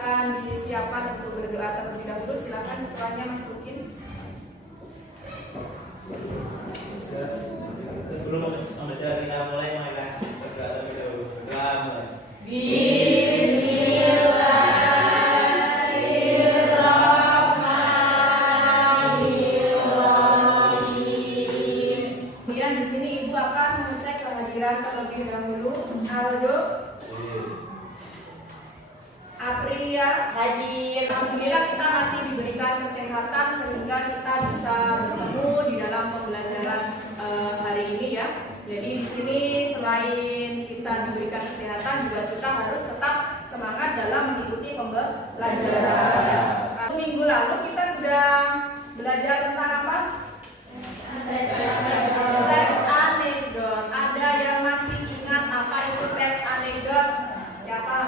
silakan disiapkan untuk berdoa terlebih dahulu. Silakan ketuanya Mas Rukin. Sebelum membaca kita mulai mengenai berdoa terlebih dahulu. Berdoa mulai. Kemudian di sini Ibu akan mengecek kehadiran terlebih dahulu. Aldo, Aprilia hadir. Alhamdulillah kita masih diberikan kesehatan sehingga kita bisa bertemu di dalam pembelajaran hari ini ya. Jadi di sini selain kita diberikan kesehatan juga kita harus tetap semangat dalam mengikuti pembelajaran. Minggu lalu kita sudah belajar tentang apa? Teks anekdot. Ada yang masih ingat apa itu teks anekdot? Siapa?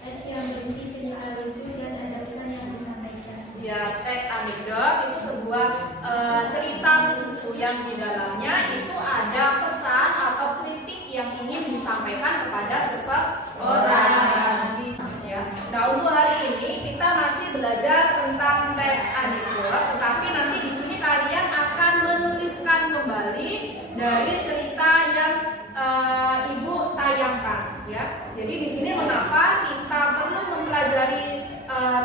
Teks yang berisi cerita lucu dan ada pesan yang disampaikan. Ya, teks anekdot itu sebuah cerita lucu yang di dalamnya itu ada pesan atau kritik yang ingin disampaikan kepada seseorang. Ya. Nah, untuk hari ini kita masih belajar tentang teks anekdot, tetapi nanti di sini kalian akan menuliskan kembali dari cerita yang Ibu tayangkan. Ya. Jadi di sini mengapa kita perlu mempelajari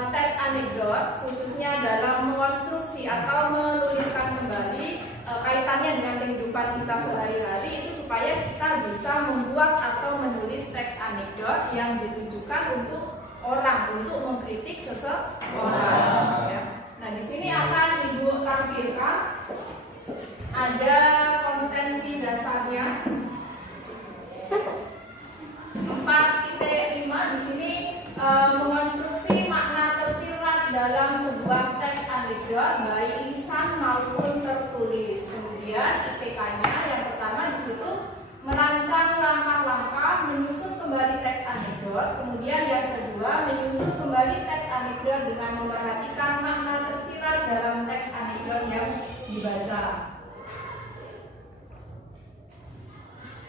teks anekdot khususnya dalam mengonstruksi atau menuliskan kembali kaitannya dengan kehidupan kita sehari-hari itu supaya kita bisa membuat atau menulis teks anekdot yang ditujukan untuk orang, untuk mengkritik seseorang. Ya. Nah di sini akan Ibu tampilkan ada kompetensi dasarnya 4.5 di sini mengonstruksi makna tersirat dalam sebuah teks anekdot baik lisan maupun tertulis. Kemudian IPK-nya yang pertama di situ merancang langkah-langkah menyusun kembali teks anekdot. Kemudian yang kedua menyusun kembali teks anekdot dengan memperhatikan makna tersirat dalam teks anekdot yang dibaca.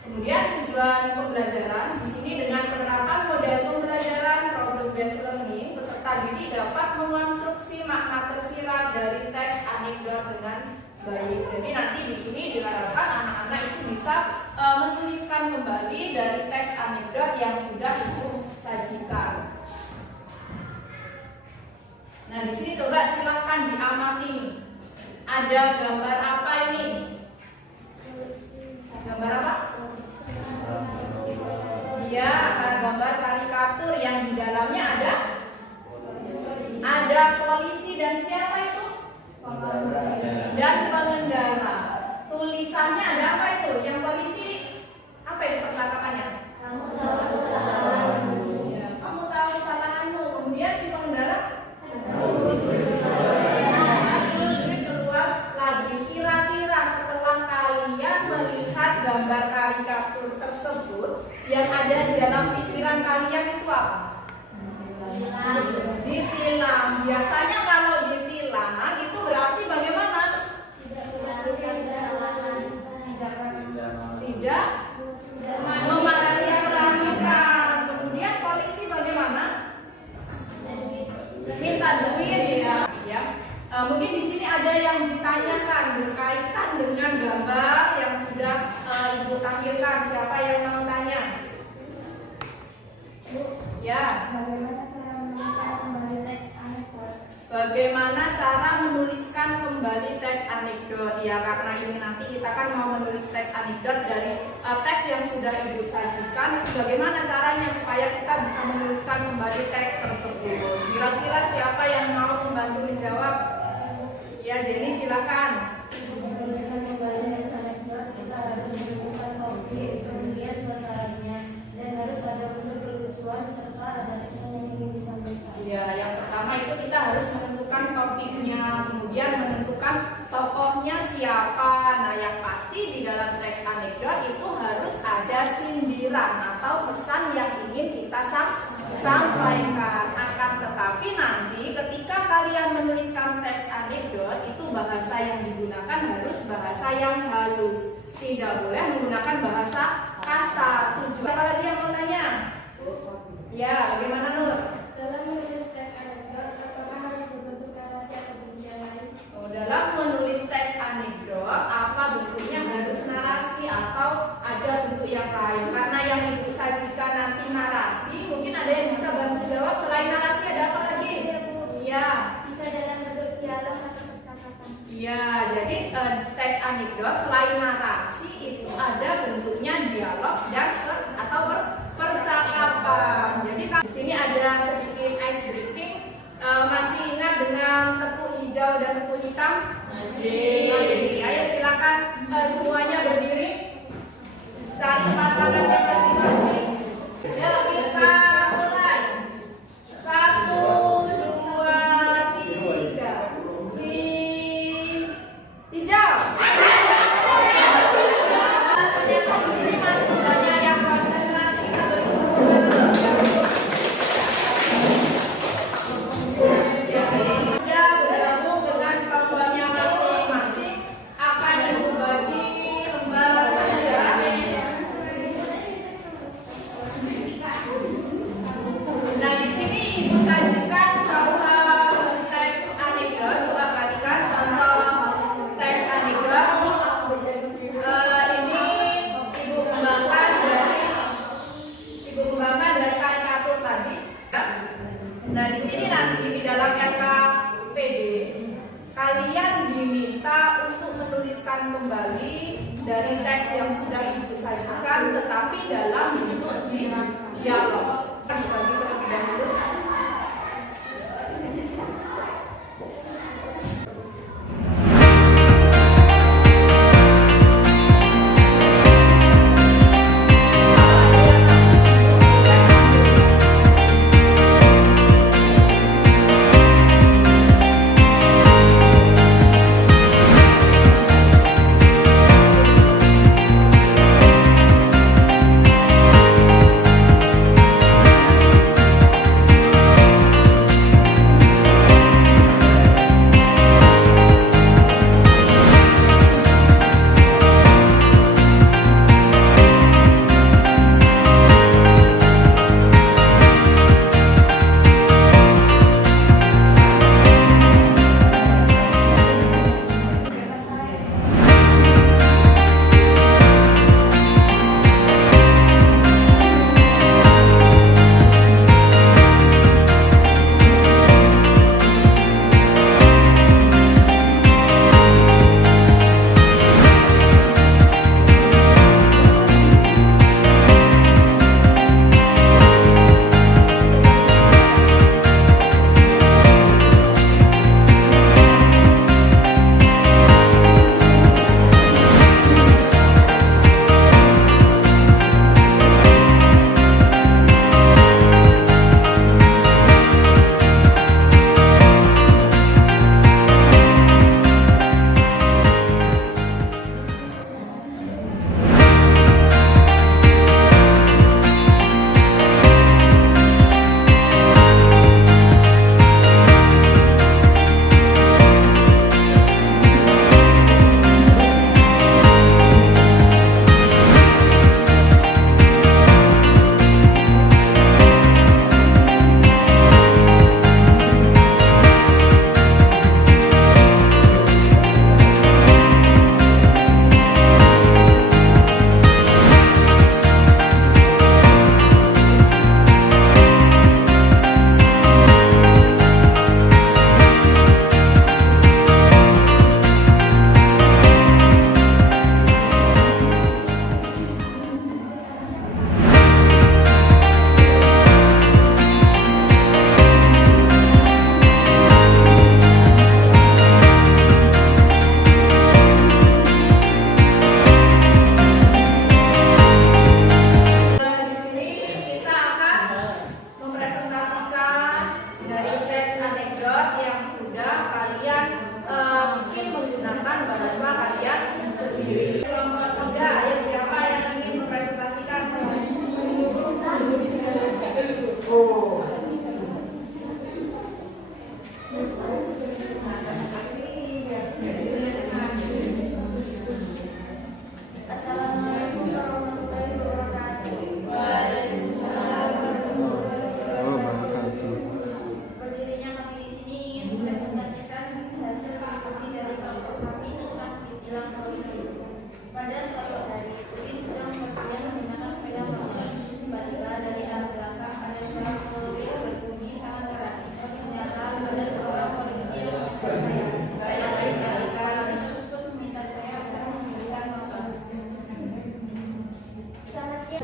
Kemudian tujuan pembelajaran di sini dengan penerapan model pembelajaran problem based learning, peserta didik dapat mengonstruksi makna tersirat dari teks anekdot dengan baik. Jadi nanti di sini diharapkan anak-anak itu bisa menuliskan kembali dari teks anekdot yang sudah Ibu sajikan. Nah di sini coba silahkan diamati. Ada gambar apa ini? Gambar apa? Ya, gambar karikatur yang di dalamnya ada polisi dan siapa itu? Dan pengendara. Tulisannya ada apa itu? Yang polisi apa itu percakapannya? Kamu tahu kesalahanmu. Ya, kamu tahu kesalahanmu. Kemudian si pengendara keluar lagi. Kira-kira setelah kalian melihat gambar karikatur tersebut, yang ada di dalam pikiran kalian itu apa? Ditilang. Biasanya kalau ditilang itu berarti bagaimana? Tidak memarahi perhatikan. Kemudian polisi bagaimana? Minta duit ya. Mungkin di sini ada yang ditanyakan berkaitan dengan gambar yang sudah Ibu tampilkan. Siapa yang mau tanya? Ya. Bagaimana cara menuliskan kembali teks anekdot? Ya, karena ini nanti kita kan mau menulis teks anekdot dari teks yang sudah Ibu sajikan. Bagaimana caranya supaya kita bisa menuliskan kembali teks tersebut? Kira-kira siapa yang mau membantu menjawab? Ya, Jenny silakan. Menuliskan kembali teks anekdot kita harus menemukan topik, kemudian sasarannya, dan harus ada unsur kelucuan serta ada pesan yang ingin disampaikan. Iya, yang pertama itu kita harus menentukan topiknya, kemudian menentukan tokohnya siapa. Nah, yang pasti di dalam teks anekdot itu harus ada sindiran atau pesan yang ingin kita sampaikan. Akan tetapi nanti ketika kalian menuliskan teks anekdot itu bahasa yang digunakan harus bahasa yang halus, tidak boleh menggunakan bahasa kasar. Tujuan apa lagi yang mau tanya? Ya, bagaimana Nur? Dalam yang lain. Karena yang ibu sajikan nanti narasi, mungkin ada yang bisa bantu jawab. Selain narasi ada apa lagi? Iya. Bisa dalam bentuk dialog atau percakapan. Iya, jadi teks anekdot selain narasi itu ada bentuknya dialog dan atau percakapan. Jadi di sini ada sedikit ice breaking. Masih ingat dengan tepung hijau dan tepung hitam? Masih. Ayo silakan semuanya berdiri. Cari pasangannya masing-masing. Yuk kita mulai. 1, 2, 3. Hijau. Ternyata di sini masih banyak yang konsentrasi. Kita sudah bergabung dengan kelompoknya masing-masing. Akan ibu bagi lembar pelajaran. Nah, di sini ibu sajikan contoh teks anekdot. Coba perhatikan contoh teks anekdot. Ini ibu kembangkan dari karikatur tadi. Nah, di sini nanti di dalam LKPD kalian diminta untuk menuliskan kembali dari teks yang sudah ibu sajikan, tetapi dalam bentuk dialog. Bagi terlebih dahulu.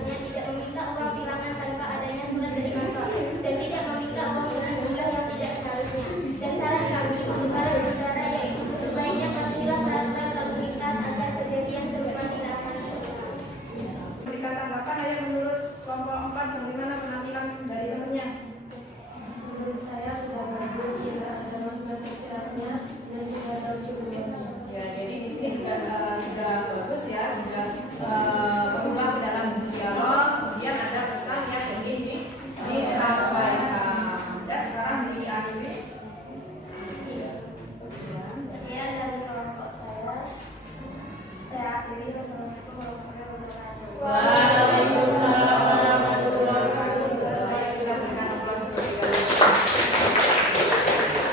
tidak meminta uang silangan tanpa adanya surat dari kantor dan tidak meminta uang dengan jumlah yang tidak seharusnya. Dan saran kami untuk para pengendara yaitu sebaiknya patuhilah peraturan lalu lintas agar kejadian serupa tidak akan terulang. Berikan tanggapan ada yang menurut kelompok 4 bagaimana penampilan dari temannya? Menurut saya sudah bagus, sudah ada manfaat istirahatnya dan sudah tahu cukupnya. Ya, jadi di sini juga sudah bagus ya, sudah berubah ke dalam dialog, kemudian ada pesan yang ingin disampaikan. Dan sekarang diakhiri. Sekian dari kelompok saya akhiri. Wassalamualaikum warahmatullahi wabarakatuh. Waalaikumsalam warahmatullahi wabarakatuh.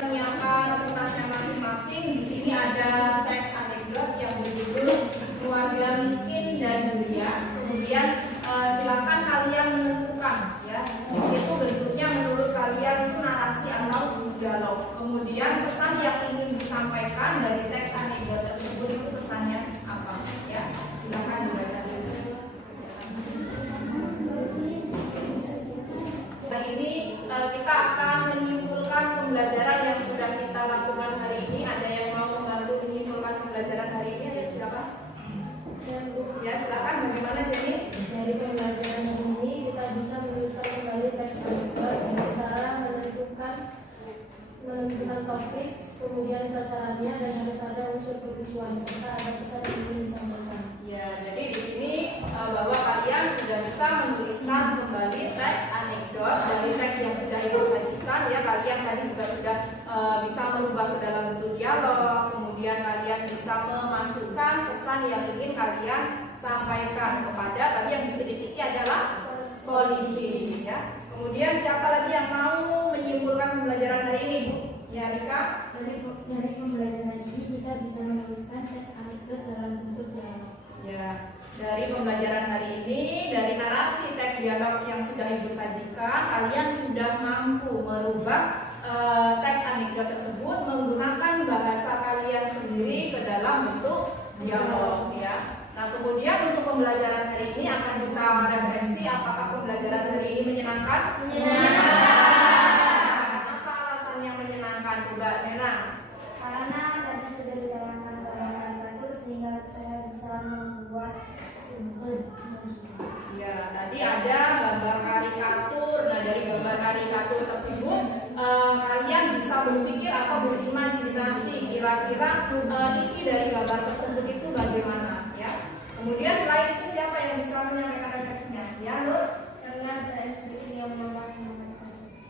Menyiapkan kertasnya masing-masing. Di sini ada teks anekdot yang berjudul keluarga miskin dan mulia. Kemudian silakan kalian menentukan ya. Di situ bentuknya menurut kalian itu narasi atau dialog. Kemudian pesan yang ingin disampaikan dari teks anekdot tersebut itu pesannya apa ya? Silakan dibaca dulu. Nah, ini kita akan menyimpulkan pembelajaran yang sudah kita lakukan hari ini. Ada yang mau membantu menyimpulkan pembelajaran hari ini? Ada siapa? Ya, silakan. Bagaimana Jenny? Dari pembelajaran ini kita bisa menuliskan kembali teks anekdot dengan cara menentukan topik, kemudian sasarannya dan harus ada unsur kelucuan serta ada pesan yang ingin disampaikan. Ya, jadi di sini bahwa kalian sudah bisa menuliskan kembali teks anekdot dari teks yang sudah ibu sajikan ya. Kalian tadi juga sudah bisa merubah ke dalam bentuk dialog. Kemudian kalian bisa memasukkan pesan yang ingin kalian sampaikan kepada tadi yang diselidiki adalah polisi ya. Kemudian siapa lagi yang mau menyimpulkan pembelajaran hari ini, Bu? Ya, Rika. Dari pembelajaran ini kita bisa menuliskan teks anekdot dalam bentuk dialog. Ya, dari pembelajaran hari ini, dari narasi teks dialog yang sudah Ibu sajikan, kalian sudah mampu merubah teks anekdot tersebut menggunakan bahasa kalian sendiri ke dalam bentuk dialog ya. Nah, kemudian untuk pembelajaran hari ini akan kita refleksi apakah pembelajaran hari ini menyenangkan? Apa alasannya menyenangkan? Coba Nena. Karena tadi sudah dijalankan oleh bagus sehingga saya bisa membuat Ya, tadi ada gambar karikatur. Nah, dari gambar karikatur tersebut kalian bisa berpikir atau berimajinasi kira-kira isi dari gambar tersebut itu bagaimana ya. Kemudian selain itu siapa yang bisa menyampaikan refleksinya? Ya, Nur. Karena ada SBK yang menambah semangat.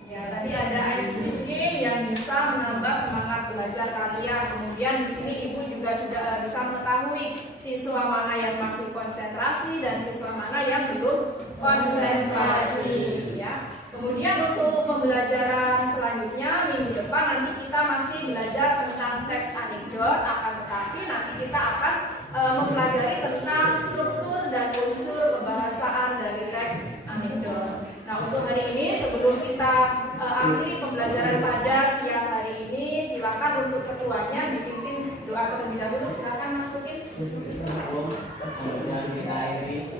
Ya, tadi ada SBK yang bisa menambah semangat belajar kalian. Kemudian di sini Ibu juga sudah bisa mengetahui siswa mana yang masih konsentrasi dan siswa mana yang belum konsentrasi ya. Kemudian untuk pembelajaran selanjutnya minggu depan nanti kita masih belajar tentang teks anekdot, akan tetapi nanti kita akan mempelajari tentang struktur dan unsur pembahasaan dari teks anekdot. Nah, untuk hari ini sebelum kita akhiri pembelajaran pada siang hari ini, silakan untuk ketuanya dipimpin doa terlebih dahulu. Silakan Mas Tukin. Kemudian kita akhiri